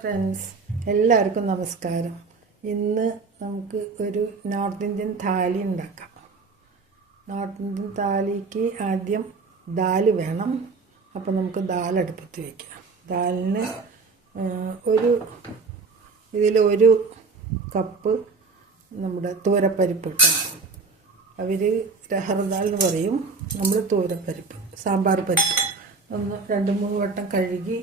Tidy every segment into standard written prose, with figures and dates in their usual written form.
Friends എല്ലാവർക്കും നമസ്കാരം. ഇന്ന് നമുക്ക് ഒരു നോർത്ത് ഇന്ത്യൻ താലി ഉണ്ടാക്കാം. നോർത്ത് ഇന്ത്യൻ താലിക്ക് ആദ്യം ദാൽ വേണം. അപ്പോൾ നമുക്ക് ദാൽ അടുപ്പത്ത് വയ്ക്കാം. ദാലിന് ഇതിലൊരു കപ്പ് നമ്മുടെ തൂരപ്പരിപ്പ് ഇട്ടാൽ, അവർ രഹർ ദാൽ എന്ന് പറയും, നമ്മൾ തൂരപ്പരിപ്പ് സാമ്പാർ പരിപ്പ് ഒന്ന് 2-3 വട്ടം കഴുകി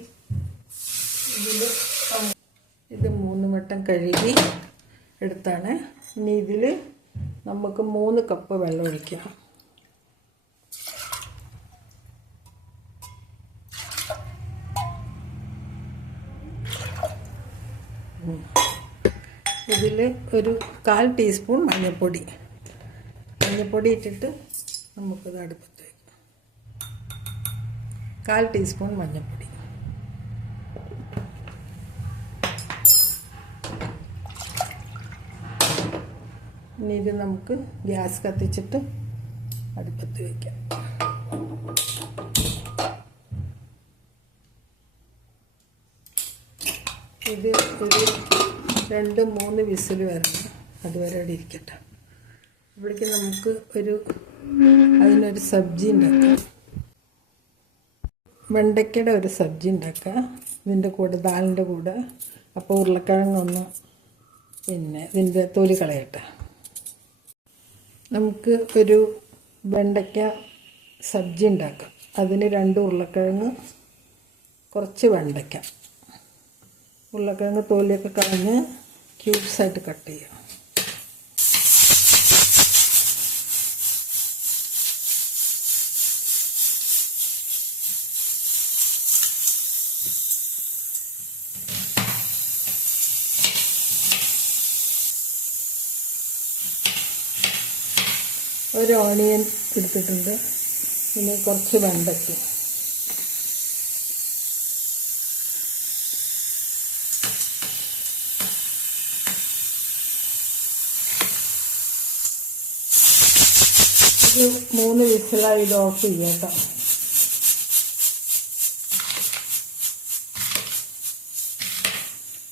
ഇത് 3 വട്ടം കഴുകി എടുത്താണ്. ഇനി ഇതിൽ നമുക്ക് 3 കപ്പ് വെള്ളം ഒഴിക്കാം. ഇതിൽ ഒരു 1/4 ടീസ്പൂൺ മഞ്ഞൾപ്പൊടി ഇട്ടിട്ട് നമുക്കിത് അടുപ്പത്ത് വയ്ക്കാം. 1/4 ടീസ്പൂൺ മഞ്ഞൾപ്പൊടി. ഇനി ഇത് നമുക്ക് ഗ്യാസ് കത്തിച്ചിട്ട് അടുപ്പത്ത് വയ്ക്കാം. ഇത് ഒരു 2-3 വിസിൽ വരണം. അതുവരെ അവിടെ ഇരിക്കട്ടെ. ഇവിടേക്ക് നമുക്ക് അതിനൊരു സബ്ജി ഉണ്ടാക്കാം. വെണ്ടയ്ക്കയുടെ ഒരു സബ്ജി ഉണ്ടാക്കാം ഇതിൻ്റെ കൂടെ, ദാലിൻ്റെ കൂടെ. അപ്പോൾ ഉരുളക്കിഴങ്ങൊന്ന് ഇതിൻ്റെ തൊലി കളയട്ടെ. നമുക്ക് ഒരു വെണ്ടയ്ക്ക സബ്ജി ഉണ്ടാക്കാം. അതിന് 2 ഉരുളക്കിഴങ്ങ്, കുറച്ച് വെണ്ടയ്ക്ക. ഉരുളക്കിഴങ്ങ് തൊലിയൊക്കെ കളഞ്ഞ് ക്യൂബ്സായിട്ട് കട്ട് ചെയ്യാം. ഒരു ഓണിയൻ എടുത്തിട്ടുണ്ട്. പിന്നെ കുറച്ച് വെണ്ടയ്ക്ക. ഇത് 3 വിസിലായി ഇത് ഓഫ് ചെയ്യാം കേട്ടോ.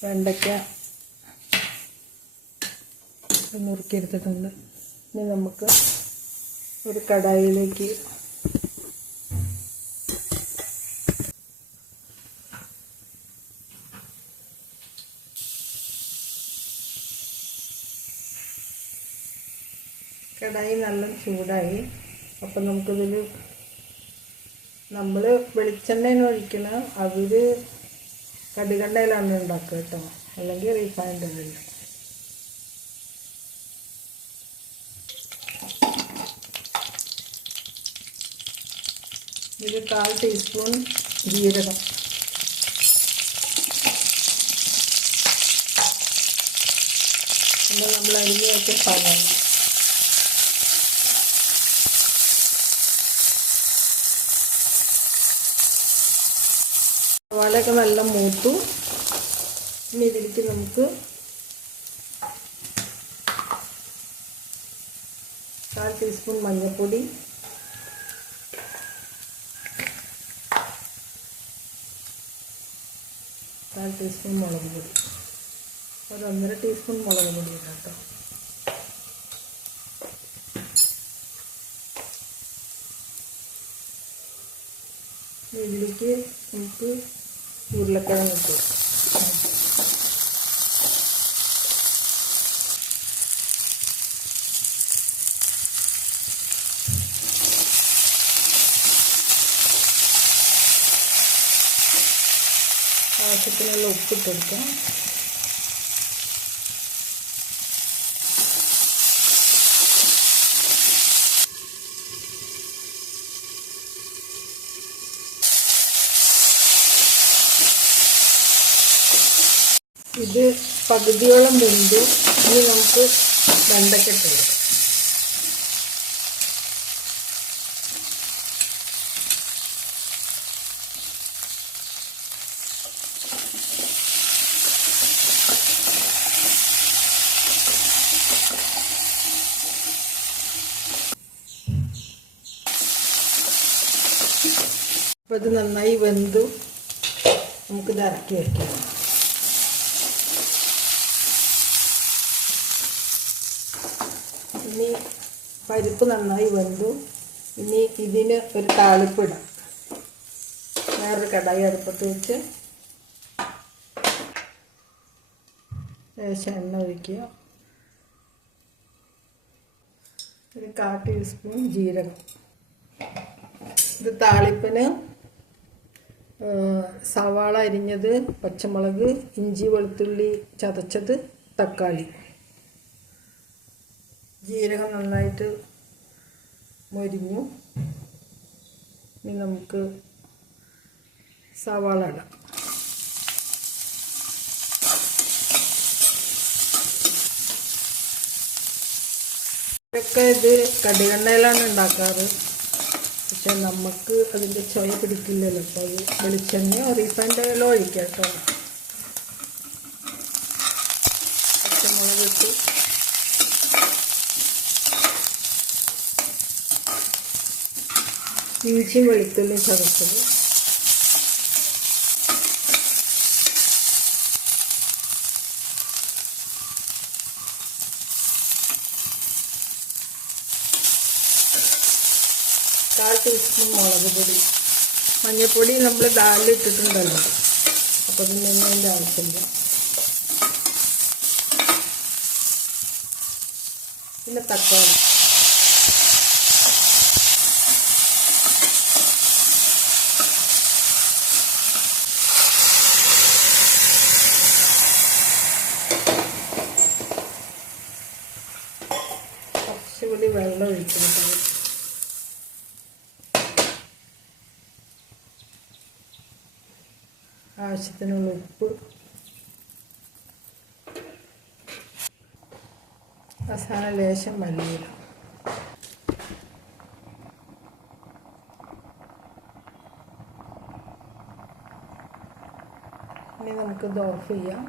വെണ്ടയ്ക്ക നുറുക്കിയെടുത്തിട്ടുണ്ട്. ഇനി നമുക്ക് ഒരു കടായിലേക്ക് കടായി നല്ല ചൂടായി. അപ്പം നമുക്കിതിൽ നമ്മൾ വെളിച്ചെണ്ണയിൽ ഒഴിക്കണ, അവർ കടുകെണ്ണയിലാണ് ഉണ്ടാക്കുക കേട്ടോ, അല്ലെങ്കിൽ റീഫൈൻഡ് ഓയിൽ. ഇത് 1/4 ടീസ്പൂൺ ജീരകം, പിന്നെ നമ്മൾ അരിഞ്ഞ് വെച്ച സവാള, സവാളയൊക്കെ നല്ല മൂത്തു. ഇനി ഇതിലേക്ക് നമുക്ക് 1/4 ടീസ്പൂൺ മഞ്ഞൾപ്പൊടി, 1/4 ടീസ്പൂൺ മുളക് പൊടി, ഒരു 1.5 ടീസ്പൂൺ മുളക് പൊടി ഇടാം കേട്ടോ. ഇതിലേക്ക് നമുക്ക് ഉരുളക്കിഴങ്ങ് ഇട്ട് ആവശ്യത്തിനുള്ള ഉപ്പിട്ടെടുക്കാം. ഇത് പകുതിയോളം വെന്തു. ഇനി നമുക്ക് വെണ്ടയ്ക്ക ഇട്ട് കൊടുക്കാം. അപ്പോൾ ഇത് നന്നായി വെന്തു. നമുക്കിത് ഇറക്കി വയ്ക്കാം. പരിപ്പ് നന്നായി വെന്തു. ഇനി ഇതിന് ഒരു താളിപ്പിടാം. വേറൊരു കടായി അടുപ്പത്ത് വെച്ച് ലേശം എണ്ണ ഒഴിക്കുക. ഒരു 1/4 ടീസ്പൂൺ ജീരകം. ഇത് താളിപ്പിന് സവാള അരിഞ്ഞത്, പച്ചമുളക്, ഇഞ്ചി വെളുത്തുള്ളി ചതച്ചത്, തക്കാളി. ജീരകം നന്നായിട്ട് മൊരിഞ്ഞു. ഇനി നമുക്ക് സവാള ഇടാം. ഇതൊക്കെ ഇത് കടുകെണ്ണയിലാണ് ഉണ്ടാക്കാറ്. പക്ഷെ നമുക്ക് അതിൻ്റെ ചുവ പിടിക്കില്ലല്ലോ. അപ്പോൾ അത് വെളിച്ചെണ്ണയോ റീഫൈൻഡ് ഓയിലോ ഒഴിക്കാം കേട്ടോ. പച്ചമുളക് ഇട്ട് ഇഞ്ചി വെളുത്തുള്ളി ചതച്ചത്, കാൽ ടീസ്പൂൺ മുളക് പൊടി. മഞ്ഞൾപ്പൊടി നമ്മൾ ദാലിലിട്ടിട്ടുണ്ടല്ലോ, അപ്പോൾ അതിനൊന്നും അതിൻ്റെ ആവശ്യമില്ല. പിന്നെ തക്കാളി. കുറച്ചുകൂടി വെള്ളം ഒഴിച്ചിട്ട് ആവശ്യത്തിനുള്ള ഉപ്പ്, അവസാനം ലേശം മല്ലിയില. ഇനി നമുക്കിത് ഓഫ് ചെയ്യാം.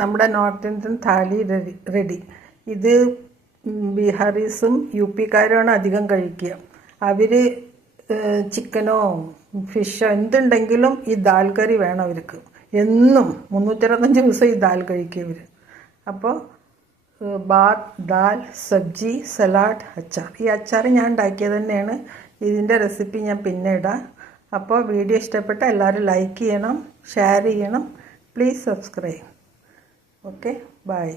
നമ്മുടെ നോർത്ത് ഇന്ത്യൻ താലി റെഡി. ഇത് ബീഹാറീസും യു പിക്കാരുമാണ് അധികം കഴിക്കുക. അവർ ചിക്കനോ ഫിഷോ എന്തുണ്ടെങ്കിലും ഈ ദാൽ കറി വേണം അവർക്ക്. എന്നും 365 ദിവസം ഈ ദാൽ കഴിക്കും ഇവർ. അപ്പോൾ ബാത്ത്, ദാൽ, സബ്ജി, സലാഡ്, അച്ചാർ. ഈ അച്ചാർ ഞാൻ ഉണ്ടാക്കിയത് തന്നെയാണ്. ഇതിൻ്റെ റെസിപ്പി ഞാൻ പിന്നെ ഇടാം. അപ്പോൾ വീഡിയോ ഇഷ്ടപ്പെട്ട എല്ലാവരും ലൈക്ക് ചെയ്യണം, ഷെയർ ചെയ്യണം, പ്ലീസ് സബ്സ്ക്രൈബ്. Okay, by.